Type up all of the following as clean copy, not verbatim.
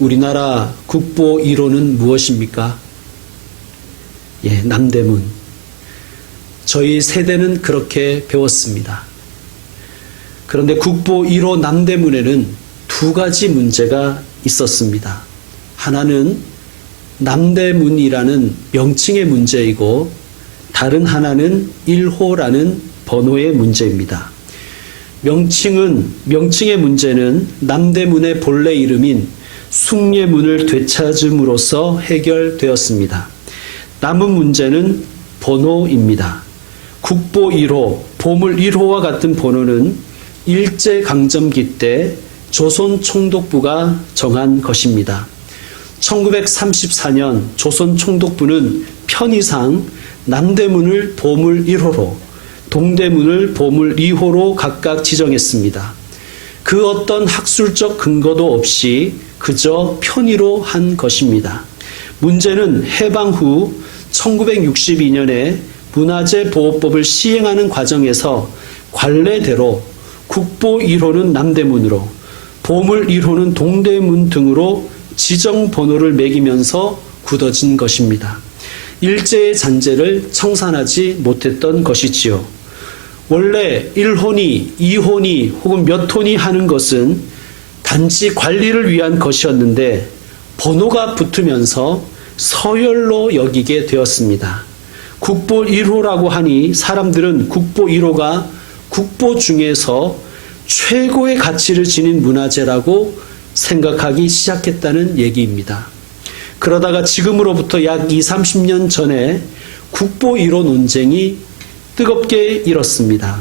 우리나라 국보 1호는 무엇입니까? 예, 남대문. 저희 세대는 그렇게 배웠습니다. 그런데 국보 1호 남대문에는 두 가지 문제가 있었습니다. 하나는 남대문이라는 명칭의 문제이고 다른 하나는 1호라는 번호의 문제입니다. 명칭의 문제는 남대문의 본래 이름인 숭례문을 되찾음으로써 해결되었습니다. 남은 문제는 번호입니다. 국보 1호, 보물 1호와 같은 번호는 일제강점기 때 조선 총독부가 정한 것입니다. 1934년 조선 총독부는 편의상 남대문을 보물 1호로, 동대문을 보물 2호로 각각 지정했습니다. 그 어떤 학술적 근거도 없이 그저 편의로 한 것입니다. 문제는 해방 후 1962년에 문화재보호법을 시행하는 과정에서 관례대로 국보 1호는 남대문으로, 보물 1호는 동대문 등으로 지정 번호를 매기면서 굳어진 것입니다. 일제의 잔재를 청산하지 못했던 것이지요. 원래 1호니 2호니 혹은 몇 호니 하는 것은 단지 관리를 위한 것이었는데 번호가 붙으면서 서열로 여기게 되었습니다. 국보 1호라고 하니 사람들은 국보 1호가 국보 중에서 최고의 가치를 지닌 문화재라고 생각하기 시작했다는 얘기입니다. 그러다가 지금으로부터 약 20, 30년 전에 국보 1호 논쟁이 뜨겁게 일었습니다.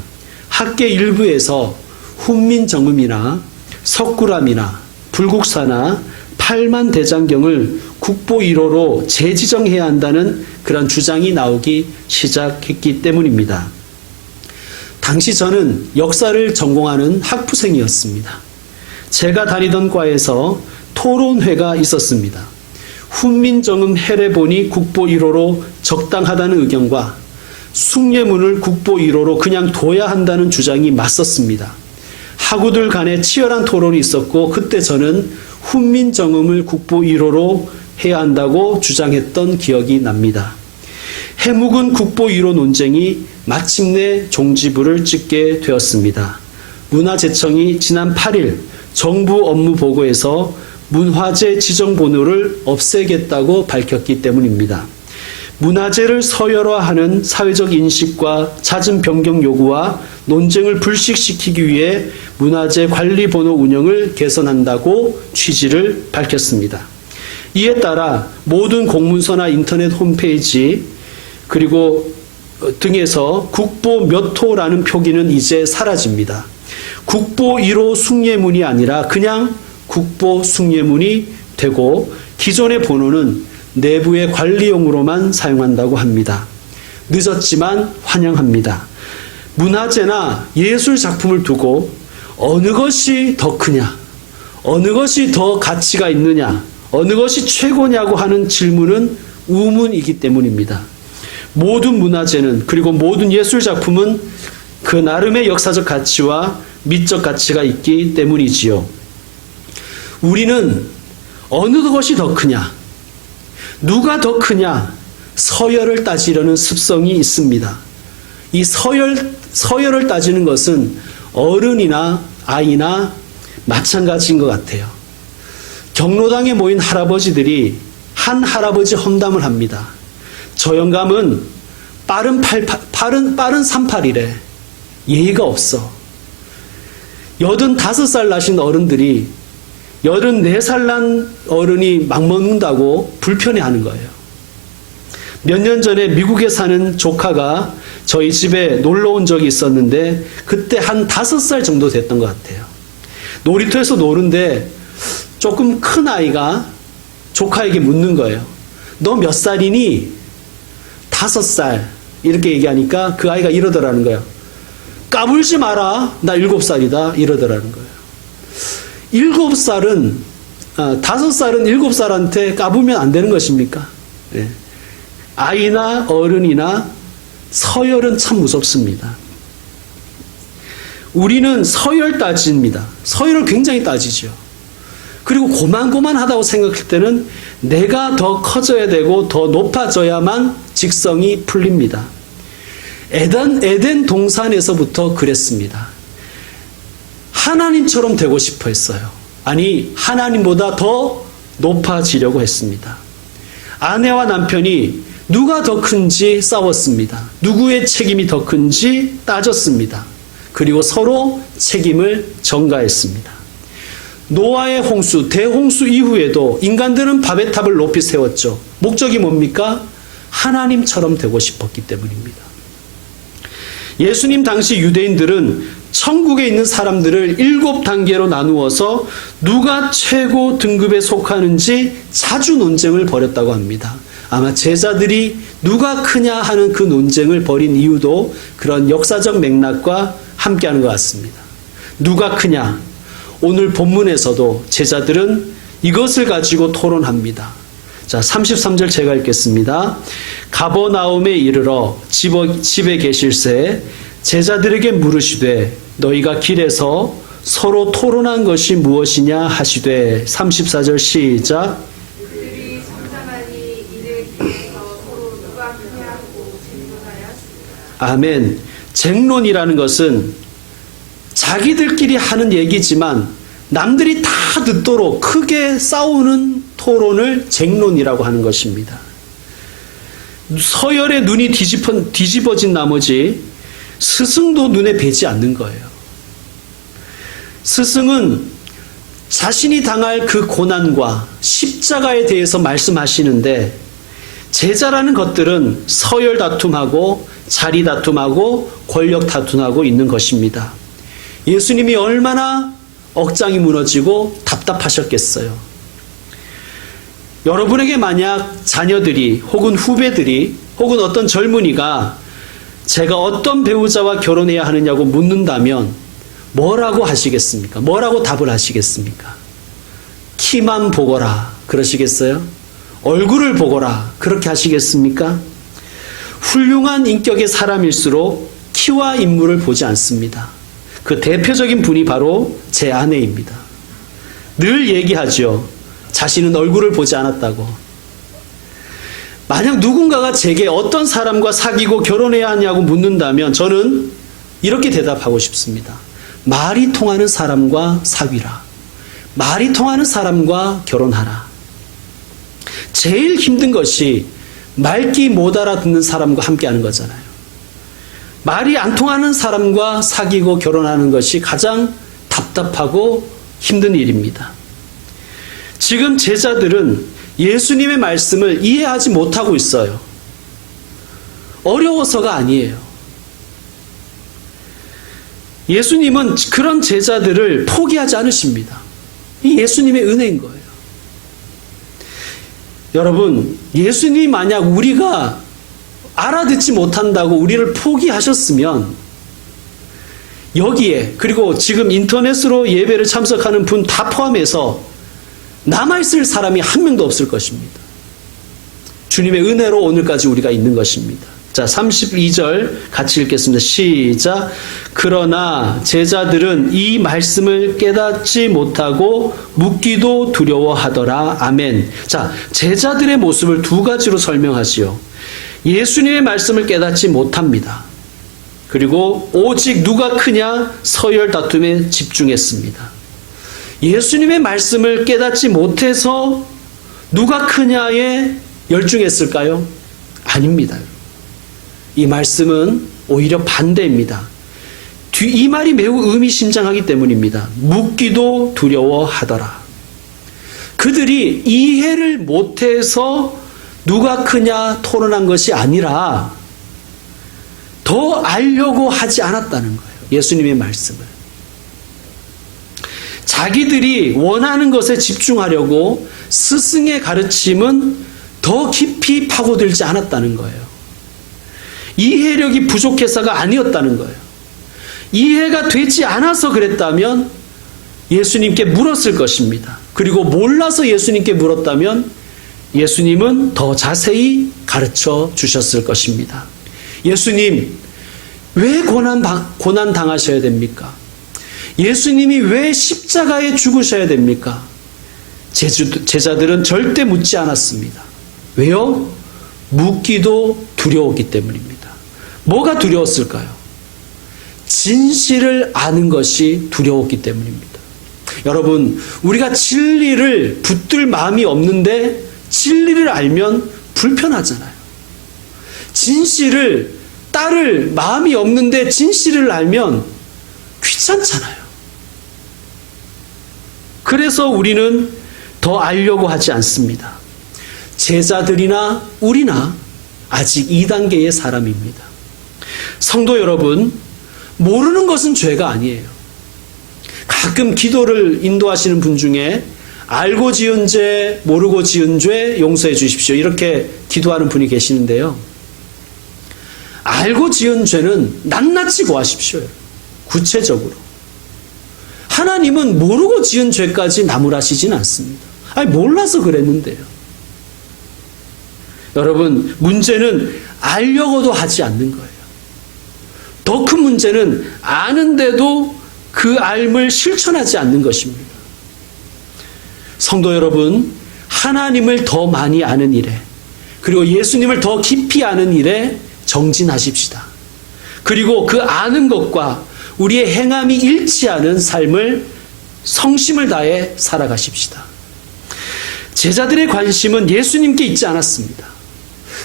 학계 일부에서 훈민정음이나 석굴암이나 불국사나 팔만대장경을 국보 1호로 재지정해야 한다는 그런 주장이 나오기 시작했기 때문입니다. 당시 저는 역사를 전공하는 학부생이었습니다. 제가 다니던 과에서 토론회가 있었습니다. 훈민정음 해례본이 국보 1호로 적당하다는 의견과 숭례문을 국보 1호로 그냥 둬야 한다는 주장이 맞섰습니다. 학우들 간에 치열한 토론이 있었고 그때 저는 훈민정음을 국보 1호로 해야 한다고 주장했던 기억이 납니다. 해묵은 국보 1호 논쟁이 마침내 종지부를 찍게 되었습니다. 문화재청이 지난 8일 정부 업무 보고에서 문화재 지정 번호를 없애겠다고 밝혔기 때문입니다. 문화재를 서열화하는 사회적 인식과 잦은 변경 요구와 논쟁을 불식시키기 위해 문화재 관리 번호 운영을 개선한다고 취지를 밝혔습니다. 이에 따라 모든 공문서나 인터넷 홈페이지 그리고 등에서 국보 몇 호라는 표기는 이제 사라집니다. 국보 1호 숭례문이 아니라 그냥 국보 숭례문이 되고 기존의 번호는 내부의 관리용으로만 사용한다고 합니다. 늦었지만 환영합니다. 문화재나 예술 작품을 두고 어느 것이 더 크냐, 어느 것이 더 가치가 있느냐, 어느 것이 최고냐고 하는 질문은 우문이기 때문입니다. 모든 문화재는 그리고 모든 예술 작품은 그 나름의 역사적 가치와 미적 가치가 있기 때문이지요. 우리는 어느 것이 더 크냐, 누가 더 크냐 서열을 따지려는 습성이 있습니다. 이 서열을 따지는 것은 어른이나 아이나 마찬가지인 것 같아요. 경로당에 모인 할아버지들이 한 할아버지 험담을 합니다. 저 영감은 빠른 38이래. 예의가 없어. 85살 나신 어른들이 84살 난 어른이 막 먹는다고 불편해하는 거예요. 몇 년 전에 미국에 사는 조카가 저희 집에 놀러 온 적이 있었는데 그때 한 5살 정도 됐던 것 같아요. 놀이터에서 노는데 조금 큰 아이가 조카에게 묻는 거예요. 너 몇 살이니? 5살. 이렇게 얘기하니까 그 아이가 이러더라는 거예요. 까불지 마라. 나 7살이다. 이러더라는 거예요. 5살은 7살한테 까부면 안 되는 것입니까? 네. 아이나 어른이나 서열은 참 무섭습니다. 우리는 서열 따집니다. 서열을 굉장히 따지죠. 그리고 고만고만하다고 생각할 때는 내가 더 커져야 되고 더 높아져야만 직성이 풀립니다. 에덴 동산에서부터 그랬습니다. 하나님처럼 되고 싶어 했어요. 아니, 하나님보다 더 높아지려고 했습니다. 아내와 남편이 누가 더 큰지 싸웠습니다. 누구의 책임이 더 큰지 따졌습니다. 그리고 서로 책임을 전가했습니다. 노아의 홍수, 대홍수 이후에도 인간들은 바벨 탑을 높이 세웠죠. 목적이 뭡니까? 하나님처럼 되고 싶었기 때문입니다. 예수님 당시 유대인들은 천국에 있는 사람들을 7단계로 나누어서 누가 최고 등급에 속하는지 자주 논쟁을 벌였다고 합니다. 아마 제자들이 누가 크냐 하는 그 논쟁을 벌인 이유도 그런 역사적 맥락과 함께하는 것 같습니다. 누가 크냐? 오늘 본문에서도 제자들은 이것을 가지고 토론합니다. 자, 33절 제가 읽겠습니다. 가버나움에 이르러 집에 계실새 제자들에게 물으시되 너희가 길에서 서로 토론한 것이 무엇이냐 하시되 34절 시작. 그들이 성장하니 이를 길에서 서로 누가 크냐고 쟁론하였습니다. 아멘. 쟁론이라는 것은 자기들끼리 하는 얘기지만 남들이 다 듣도록 크게 싸우는 토론을 쟁론이라고 하는 것입니다. 서열의 눈이 뒤집어진 나머지 스승도 눈에 뵈지 않는 거예요. 스승은 자신이 당할 그 고난과 십자가에 대해서 말씀하시는데 제자라는 것들은 서열 다툼하고 자리 다툼하고 권력 다툼하고 있는 것입니다. 예수님이 얼마나 억장이 무너지고 답답하셨겠어요. 여러분에게 만약 자녀들이 혹은 후배들이 혹은 어떤 젊은이가 제가 어떤 배우자와 결혼해야 하느냐고 묻는다면 뭐라고 하시겠습니까? 뭐라고 답을 하시겠습니까? 키만 보거라 그러시겠어요? 얼굴을 보거라 그렇게 하시겠습니까? 훌륭한 인격의 사람일수록 키와 인물을 보지 않습니다. 그 대표적인 분이 바로 제 아내입니다. 늘 얘기하죠. 자신은 얼굴을 보지 않았다고. 만약 누군가가 제게 어떤 사람과 사귀고 결혼해야 하냐고 묻는다면 저는 이렇게 대답하고 싶습니다. 말이 통하는 사람과 사귀라. 말이 통하는 사람과 결혼하라. 제일 힘든 것이 말귀 못 알아듣는 사람과 함께하는 거잖아요. 말이 안 통하는 사람과 사귀고 결혼하는 것이 가장 답답하고 힘든 일입니다. 지금 제자들은 예수님의 말씀을 이해하지 못하고 있어요. 어려워서가 아니에요. 예수님은 그런 제자들을 포기하지 않으십니다. 이 예수님의 은혜인 거예요. 여러분, 예수님이 만약 우리가 알아듣지 못한다고 우리를 포기하셨으면 여기에 그리고 지금 인터넷으로 예배를 참석하는 분 다 포함해서 남아있을 사람이 한 명도 없을 것입니다. 주님의 은혜로 오늘까지 우리가 있는 것입니다. 자, 32절 같이 읽겠습니다. 시작. 그러나 제자들은 이 말씀을 깨닫지 못하고 묻기도 두려워하더라. 아멘. 자, 제자들의 모습을 두 가지로 설명하지요. 예수님의 말씀을 깨닫지 못합니다. 그리고 오직 누가 크냐 서열 다툼에 집중했습니다. 예수님의 말씀을 깨닫지 못해서 누가 크냐에 열중했을까요? 아닙니다. 이 말씀은 오히려 반대입니다. 이 말이 매우 의미심장하기 때문입니다. 묻기도 두려워하더라. 그들이 이해를 못해서 누가 크냐 토론한 것이 아니라 더 알려고 하지 않았다는 거예요. 예수님의 말씀을. 자기들이 원하는 것에 집중하려고 스승의 가르침은 더 깊이 파고들지 않았다는 거예요. 이해력이 부족해서가 아니었다는 거예요. 이해가 되지 않아서 그랬다면 예수님께 물었을 것입니다. 그리고 몰라서 예수님께 물었다면 예수님은 더 자세히 가르쳐 주셨을 것입니다. 예수님, 왜 고난 당하셔야 됩니까? 예수님이 왜 십자가에 죽으셔야 됩니까? 제자들은 절대 묻지 않았습니다. 왜요? 묻기도 두려웠기 때문입니다. 뭐가 두려웠을까요? 진실을 아는 것이 두려웠기 때문입니다. 여러분, 우리가 진리를 붙들 마음이 없는데 진리를 알면 불편하잖아요. 진실을 따를 마음이 없는데 진실을 알면 귀찮잖아요. 그래서 우리는 더 알려고 하지 않습니다. 제자들이나 우리나 아직 2단계의 사람입니다. 성도 여러분, 모르는 것은 죄가 아니에요. 가끔 기도를 인도하시는 분 중에 알고 지은 죄, 모르고 지은 죄 용서해 주십시오. 이렇게 기도하는 분이 계시는데요. 알고 지은 죄는 낱낱이 고하십시오. 구체적으로. 하나님은 모르고 지은 죄까지 나무라시진 않습니다. 아니, 몰라서 그랬는데요. 여러분, 문제는 알려고도 하지 않는 거예요. 더 큰 문제는 아는데도 그 알을 실천하지 않는 것입니다. 성도 여러분, 하나님을 더 많이 아는 일에, 그리고 예수님을 더 깊이 아는 일에 정진하십시다. 그리고 그 아는 것과 우리의 행함이 일치하는 삶을 성심을 다해 살아가십시다. 제자들의 관심은 예수님께 있지 않았습니다.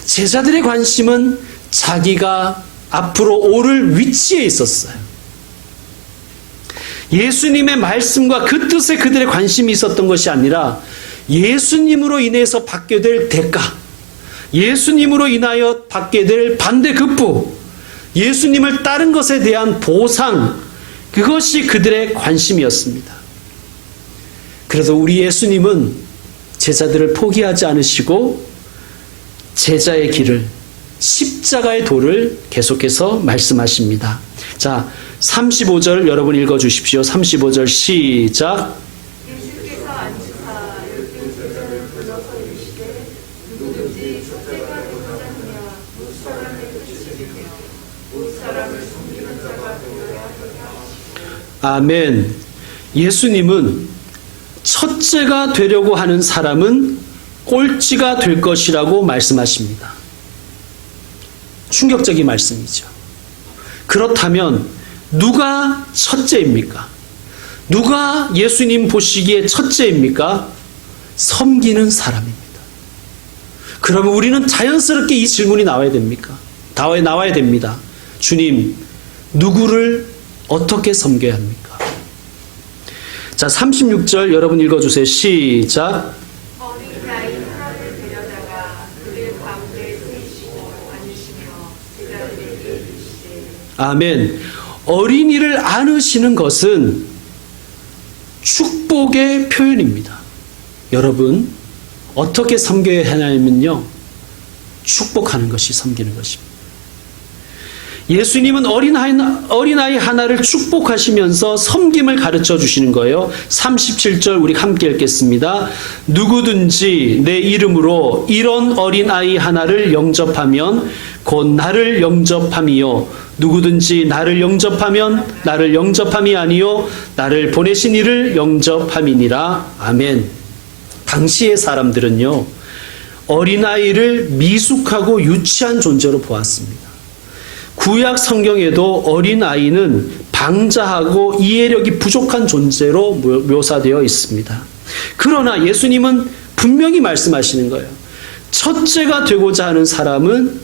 제자들의 관심은 자기가 앞으로 오를 위치에 있었어요. 예수님의 말씀과 그 뜻에 그들의 관심이 있었던 것이 아니라 예수님으로 인해서 받게 될 대가, 예수님으로 인하여 받게 될 반대급부, 예수님을 따른 것에 대한 보상, 그것이 그들의 관심이었습니다. 그래서 우리 예수님은 제자들을 포기하지 않으시고 제자의 길을, 십자가의 도를 계속해서 말씀하십니다. 자, 35절 여러분 읽어주십시오. 35절 시작. 예수께서 앉으사 12제자를 불러서 이르시되 누구든지 첫째가 되고자 하면 못 사람의 끝이 되며 못 사람을 섬기는 자가 되어야 하리라. 아멘. 예수님은 첫째가 되려고 하는 사람은 꼴찌가 될 것이라고 말씀하십니다. 충격적인 말씀이죠. 그렇다면 누가 첫째입니까? 누가 예수님 보시기에 첫째입니까? 섬기는 사람입니다. 그러면 우리는 자연스럽게 이 질문이 나와야 됩니까? 나와야 됩니다. 주님, 누구를 어떻게 섬겨야 합니까? 자, 36절 여러분 읽어주세요. 시작. 어린아이 하나를 데려다가 그들 가운데 세시고 앉으시며 제자들에게 이르시되. 아멘. 어린이를 안으시는 것은 축복의 표현입니다. 여러분, 어떻게 섬겨야 하냐면요, 축복하는 것이 섬기는 것입니다. 예수님은 어린아이 하나를 축복하시면서 섬김을 가르쳐 주시는 거예요. 37절 우리 함께 읽겠습니다. 누구든지 내 이름으로 이런 어린아이 하나를 영접하면 곧 나를 영접함이요, 누구든지 나를 영접하면 나를 영접함이 아니요 나를 보내신 이를 영접함이니라. 아멘. 당시의 사람들은요, 어린아이를 미숙하고 유치한 존재로 보았습니다. 구약 성경에도 어린아이는 방자하고 이해력이 부족한 존재로 묘사되어 있습니다. 그러나 예수님은 분명히 말씀하시는 거예요. 첫째가 되고자 하는 사람은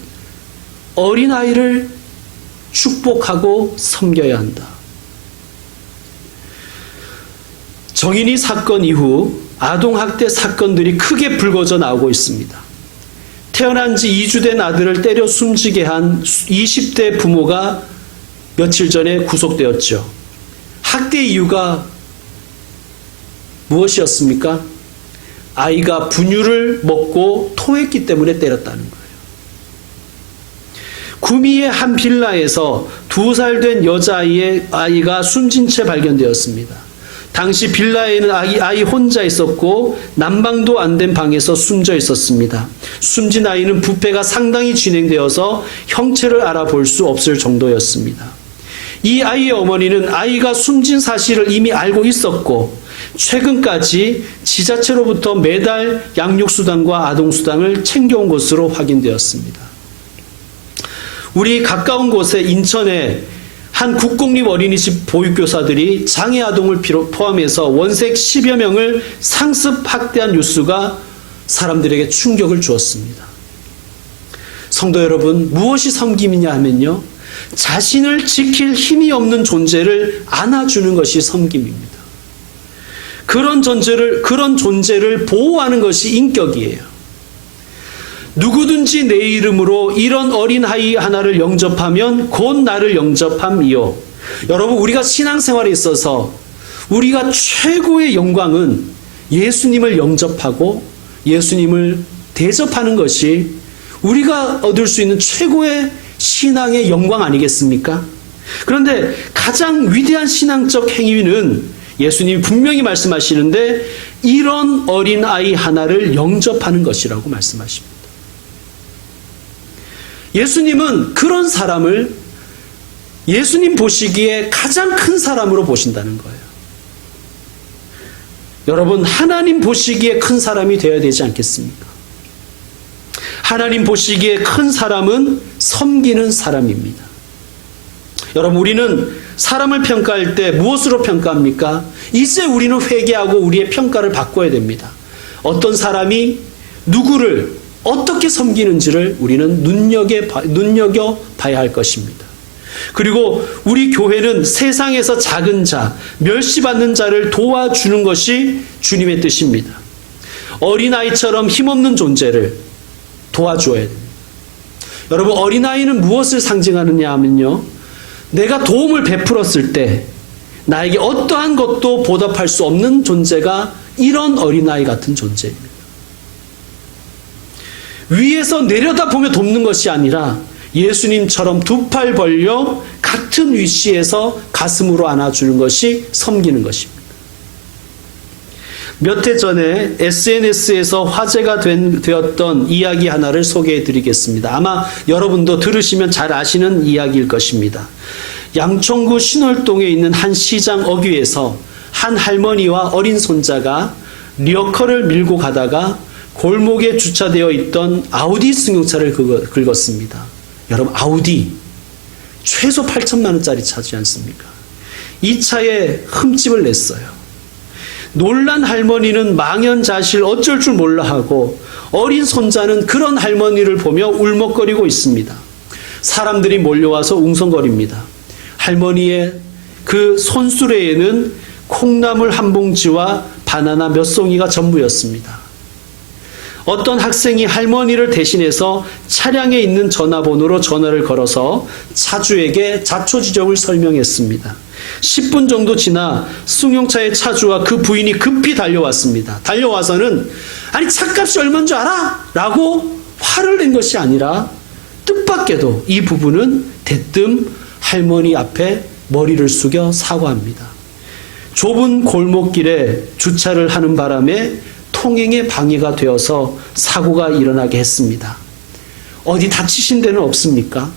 어린아이를 축복하고 섬겨야 한다. 정인이 사건 이후 아동학대 사건들이 크게 불거져 나오고 있습니다. 태어난 지 2주 된 아들을 때려 숨지게 한 20대 부모가 며칠 전에 구속되었죠. 학대 이유가 무엇이었습니까? 아이가 분유를 먹고 토했기 때문에 때렸다는 거예요. 구미의 한 빌라에서 2살 된 여자아이가 숨진 채 발견되었습니다. 당시 빌라에는 아이 혼자 있었고 난방도 안 된 방에서 숨져 있었습니다. 숨진 아이는 부패가 상당히 진행되어서 형체를 알아볼 수 없을 정도였습니다. 이 아이의 어머니는 아이가 숨진 사실을 이미 알고 있었고 최근까지 지자체로부터 매달 양육수당과 아동수당을 챙겨온 것으로 확인되었습니다. 우리 가까운 곳에 인천에 한 국공립 어린이집 보육교사들이 장애 아동을 포함해서 원색 10여 명을 상습 학대한 뉴스가 사람들에게 충격을 주었습니다. 성도 여러분, 무엇이 섬김이냐 하면요, 자신을 지킬 힘이 없는 존재를 안아주는 것이 섬김입니다. 그런 존재를 보호하는 것이 인격이에요. 누구든지 내 이름으로 이런 어린아이 하나를 영접하면 곧 나를 영접함이요. 여러분, 우리가 신앙생활에 있어서 우리가 최고의 영광은 예수님을 영접하고 예수님을 대접하는 것이 우리가 얻을 수 있는 최고의 신앙의 영광 아니겠습니까? 그런데 가장 위대한 신앙적 행위는 예수님이 분명히 말씀하시는데 이런 어린아이 하나를 영접하는 것이라고 말씀하십니다. 예수님은 그런 사람을 예수님 보시기에 가장 큰 사람으로 보신다는 거예요. 여러분, 하나님 보시기에 큰 사람이 되어야 되지 않겠습니까? 하나님 보시기에 큰 사람은 섬기는 사람입니다. 여러분, 우리는 사람을 평가할 때 무엇으로 평가합니까? 이제 우리는 회개하고 우리의 평가를 바꿔야 됩니다. 어떤 사람이 누구를 어떻게 섬기는지를 우리는 눈여겨봐야 할 것입니다. 그리고 우리 교회는 세상에서 작은 자, 멸시받는 자를 도와주는 것이 주님의 뜻입니다. 어린아이처럼 힘없는 존재를 도와줘야 됩니다. 여러분, 어린아이는 무엇을 상징하느냐 하면요, 내가 도움을 베풀었을 때 나에게 어떠한 것도 보답할 수 없는 존재가 이런 어린아이 같은 존재입니다. 위에서 내려다보며 돕는 것이 아니라 예수님처럼 두 팔 벌려 같은 위치에서 가슴으로 안아주는 것이 섬기는 것입니다. 몇 해 전에 SNS에서 화제가 되었던 이야기 하나를 소개해 드리겠습니다. 아마 여러분도 들으시면 잘 아시는 이야기일 것입니다. 양천구 신월동에 있는 한 시장 어귀에서 한 할머니와 어린 손자가 리어커를 밀고 가다가 골목에 주차되어 있던 아우디 승용차를 긁었습니다. 여러분, 아우디 최소 8천만 원짜리 차지 않습니까? 이 차에 흠집을 냈어요. 놀란 할머니는 망연자실 어쩔 줄 몰라 하고 어린 손자는 그런 할머니를 보며 울먹거리고 있습니다. 사람들이 몰려와서 웅성거립니다. 할머니의 그 손수레에는 콩나물 한 봉지와 바나나 몇 송이가 전부였습니다. 어떤 학생이 할머니를 대신해서 차량에 있는 전화번호로 전화를 걸어서 차주에게 자초지종을 설명했습니다. 10분 정도 지나 승용차의 차주와 그 부인이 급히 달려왔습니다. 달려와서는 아니 차값이 얼마인 줄 알아? 라고 화를 낸 것이 아니라 뜻밖에도 이 부부는 대뜸 할머니 앞에 머리를 숙여 사과합니다. 좁은 골목길에 주차를 하는 바람에 통행에 방해가 되어서 사고가 일어나게 했습니다. 어디 다치신 데는 없습니까?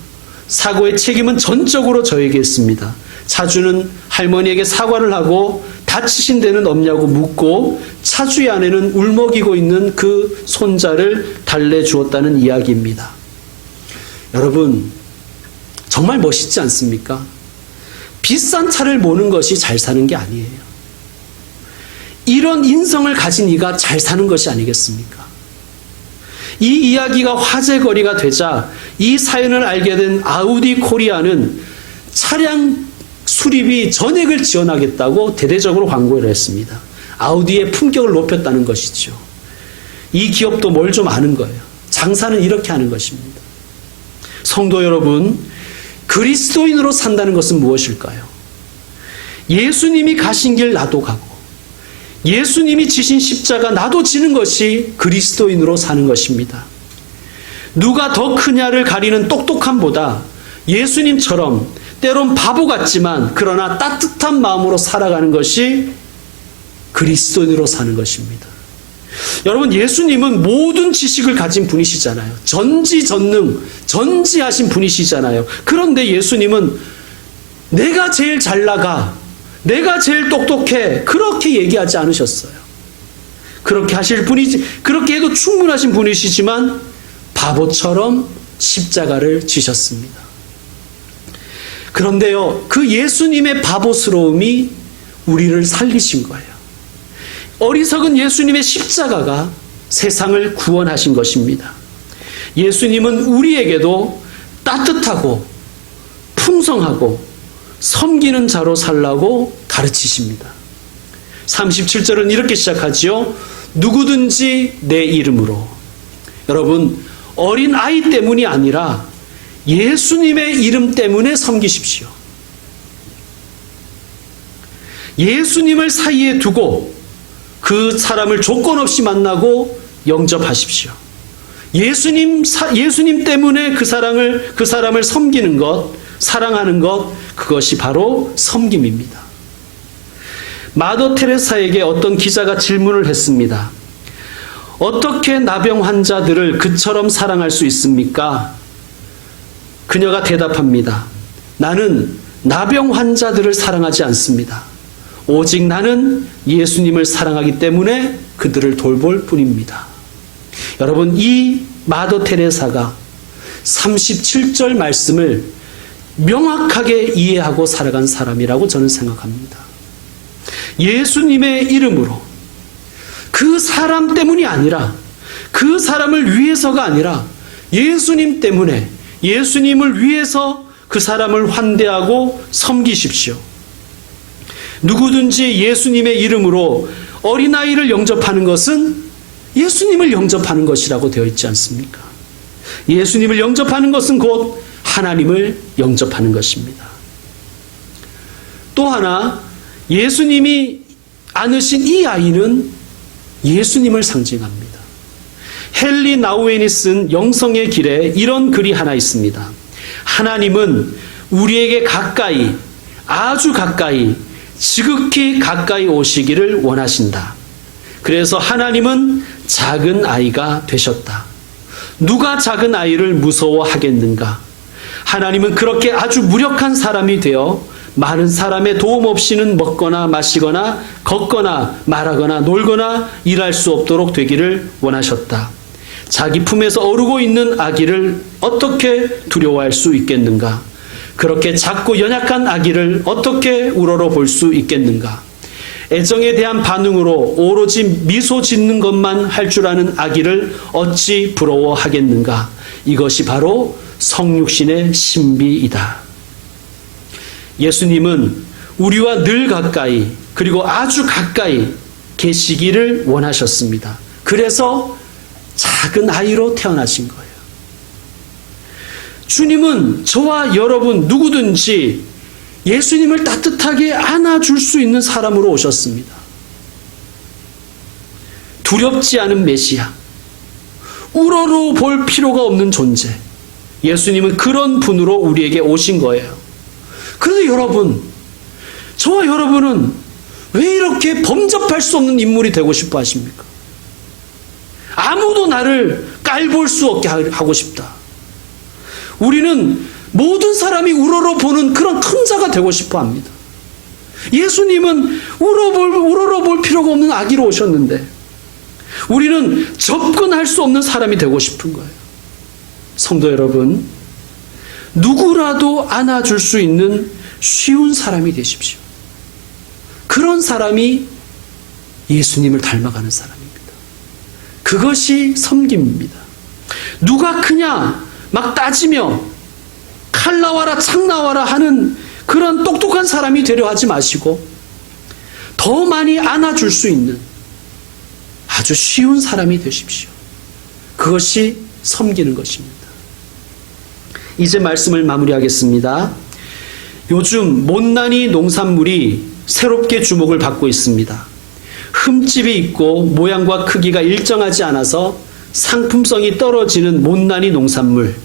사고의 책임은 전적으로 저에게 있습니다. 차주는 할머니에게 사과를 하고 다치신 데는 없냐고 묻고 차주의 아내는 울먹이고 있는 그 손자를 달래주었다는 이야기입니다. 여러분, 정말 멋있지 않습니까? 비싼 차를 모는 것이 잘 사는 게 아니에요. 이런 인성을 가진 이가 잘 사는 것이 아니겠습니까? 이 이야기가 화제거리가 되자 이 사연을 알게 된 아우디 코리아는 차량 수리비 전액을 지원하겠다고 대대적으로 광고를 했습니다. 아우디의 품격을 높였다는 것이죠. 이 기업도 뭘 좀 아는 거예요. 장사는 이렇게 하는 것입니다. 성도 여러분, 그리스도인으로 산다는 것은 무엇일까요? 예수님이 가신 길 나도 가고 예수님이 지신 십자가 나도 지는 것이 그리스도인으로 사는 것입니다. 누가 더 크냐를 가리는 똑똑함보다 예수님처럼 때론 바보 같지만 그러나 따뜻한 마음으로 살아가는 것이 그리스도인으로 사는 것입니다. 여러분, 예수님은 모든 지식을 가진 분이시잖아요. 전지전능, 전지하신 분이시잖아요. 그런데 예수님은 내가 제일 잘 나가, 내가 제일 똑똑해. 그렇게 얘기하지 않으셨어요. 그렇게 하실 분이지, 그렇게 해도 충분하신 분이시지만 바보처럼 십자가를 지셨습니다. 그런데요, 그 예수님의 바보스러움이 우리를 살리신 거예요. 어리석은 예수님의 십자가가 세상을 구원하신 것입니다. 예수님은 우리에게도 따뜻하고 풍성하고 섬기는 자로 살라고 가르치십니다. 37절은 이렇게 시작하지요. 누구든지 내 이름으로. 여러분, 어린 아이 때문이 아니라 예수님의 이름 때문에 섬기십시오. 예수님을 사이에 두고 그 사람을 조건 없이 만나고 영접하십시오. 예수님 때문에 그 사람을 섬기는 것, 사랑하는 것, 그것이 바로 섬김입니다. 마더 테레사에게 어떤 기자가 질문을 했습니다. 어떻게 나병 환자들을 그처럼 사랑할 수 있습니까? 그녀가 대답합니다. 나는 나병 환자들을 사랑하지 않습니다. 오직 나는 예수님을 사랑하기 때문에 그들을 돌볼 뿐입니다. 여러분, 이 마더 테레사가 37절 말씀을 명확하게 이해하고 살아간 사람이라고 저는 생각합니다. 예수님의 이름으로, 그 사람 때문이 아니라, 그 사람을 위해서가 아니라 예수님 때문에, 예수님을 위해서 그 사람을 환대하고 섬기십시오. 누구든지 예수님의 이름으로 어린아이를 영접하는 것은 예수님을 영접하는 것이라고 되어 있지 않습니까? 예수님을 영접하는 것은 곧 하나님을 영접하는 것입니다. 또 하나, 예수님이 안으신 이 아이는 예수님을 상징합니다. 헨리 나우엔이 쓴 영성의 길에 이런 글이 하나 있습니다. 하나님은 우리에게 가까이, 아주 가까이, 지극히 가까이 오시기를 원하신다. 그래서 하나님은 작은 아이가 되셨다. 누가 작은 아이를 무서워하겠는가? 하나님은 그렇게 아주 무력한 사람이 되어 많은 사람의 도움 없이는 먹거나 마시거나 걷거나 말하거나 놀거나 일할 수 없도록 되기를 원하셨다. 자기 품에서 어르고 있는 아기를 어떻게 두려워할 수 있겠는가? 그렇게 작고 연약한 아기를 어떻게 우러러 볼 수 있겠는가? 애정에 대한 반응으로 오로지 미소 짓는 것만 할 줄 아는 아기를 어찌 부러워하겠는가? 이것이 바로 성육신의 신비이다. 예수님은 우리와 늘 가까이, 그리고 아주 가까이 계시기를 원하셨습니다. 그래서 작은 아이로 태어나신 거예요. 주님은 저와 여러분 누구든지 예수님을 따뜻하게 안아줄 수 있는 사람으로 오셨습니다. 두렵지 않은 메시아, 우러러 볼 필요가 없는 존재, 예수님은 그런 분으로 우리에게 오신 거예요. 그런데 여러분, 저와 여러분은 왜 이렇게 범접할 수 없는 인물이 되고 싶어 하십니까? 아무도 나를 깔볼 수 없게 하고 싶다. 우리는 모든 사람이 우러러보는 그런 큰 자가 되고 싶어 합니다. 예수님은 우러러볼 필요가 없는 아기로 오셨는데 우리는 접근할 수 없는 사람이 되고 싶은 거예요. 성도 여러분, 누구라도 안아줄 수 있는 쉬운 사람이 되십시오. 그런 사람이 예수님을 닮아가는 사람입니다. 그것이 섬김입니다. 누가 크냐 막 따지며 칼 나와라 창 나와라 하는 그런 똑똑한 사람이 되려 하지 마시고 더 많이 안아줄 수 있는 아주 쉬운 사람이 되십시오. 그것이 섬기는 것입니다. 이제 말씀을 마무리하겠습니다. 요즘 못난이 농산물이 새롭게 주목을 받고 있습니다. 흠집이 있고 모양과 크기가 일정하지 않아서 상품성이 떨어지는 못난이 농산물.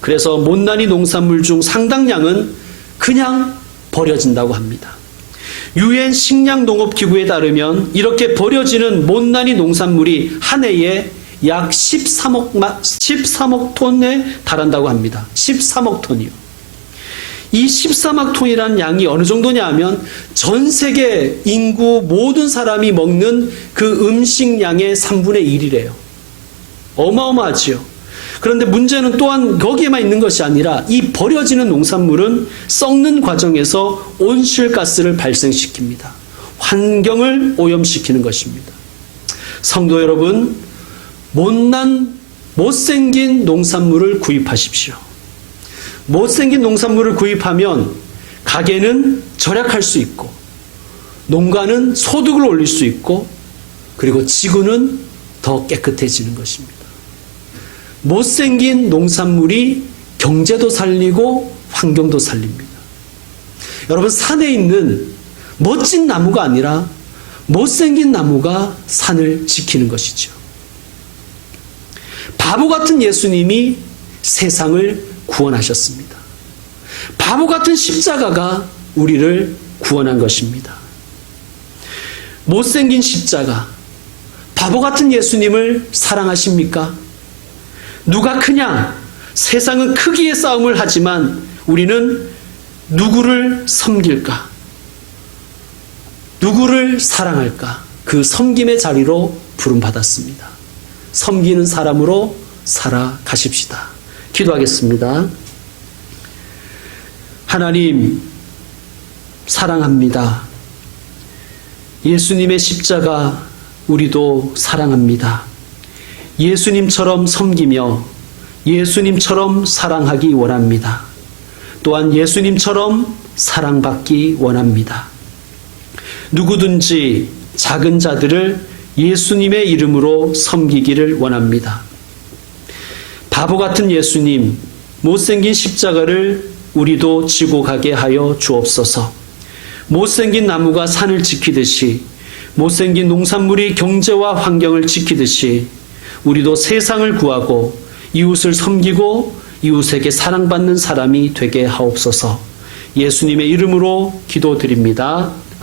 그래서 못난이 농산물 중 상당량은 그냥 버려진다고 합니다. 유엔 식량농업기구에 따르면 이렇게 버려지는 못난이 농산물이 한 해에 약 13억 톤에 달한다고 합니다. 13억 톤이요. 이 13억 톤이라는 양이 어느 정도냐 하면 전 세계 인구 모든 사람이 먹는 그 음식량의 3분의 1이래요. 어마어마하지요. 그런데 문제는 또한 거기에만 있는 것이 아니라 이 버려지는 농산물은 썩는 과정에서 온실가스를 발생시킵니다. 환경을 오염시키는 것입니다. 성도 여러분, 못생긴 농산물을 구입하십시오. 못생긴 농산물을 구입하면 가게는 절약할 수 있고 농가는 소득을 올릴 수 있고 그리고 지구는 더 깨끗해지는 것입니다. 못생긴 농산물이 경제도 살리고 환경도 살립니다. 여러분, 산에 있는 멋진 나무가 아니라 못생긴 나무가 산을 지키는 것이죠. 바보 같은 예수님이 세상을 구원하셨습니다. 바보 같은 십자가가 우리를 구원한 것입니다. 못생긴 십자가, 바보 같은 예수님을 사랑하십니까? 누가 크냐? 세상은 크기의 싸움을 하지만 우리는 누구를 섬길까? 누구를 사랑할까? 그 섬김의 자리로 부름받았습니다. 섬기는 사람으로 살아가십시다. 기도하겠습니다. 하나님, 사랑합니다. 예수님의 십자가 우리도 사랑합니다. 예수님처럼 섬기며 예수님처럼 사랑하기 원합니다. 또한 예수님처럼 사랑받기 원합니다. 누구든지 작은 자들을 예수님의 이름으로 섬기기를 원합니다. 바보 같은 예수님, 못생긴 십자가를 우리도 지고 가게 하여 주옵소서. 못생긴 나무가 산을 지키듯이, 못생긴 농산물이 경제와 환경을 지키듯이 우리도 세상을 구하고 이웃을 섬기고 이웃에게 사랑받는 사람이 되게 하옵소서. 예수님의 이름으로 기도드립니다.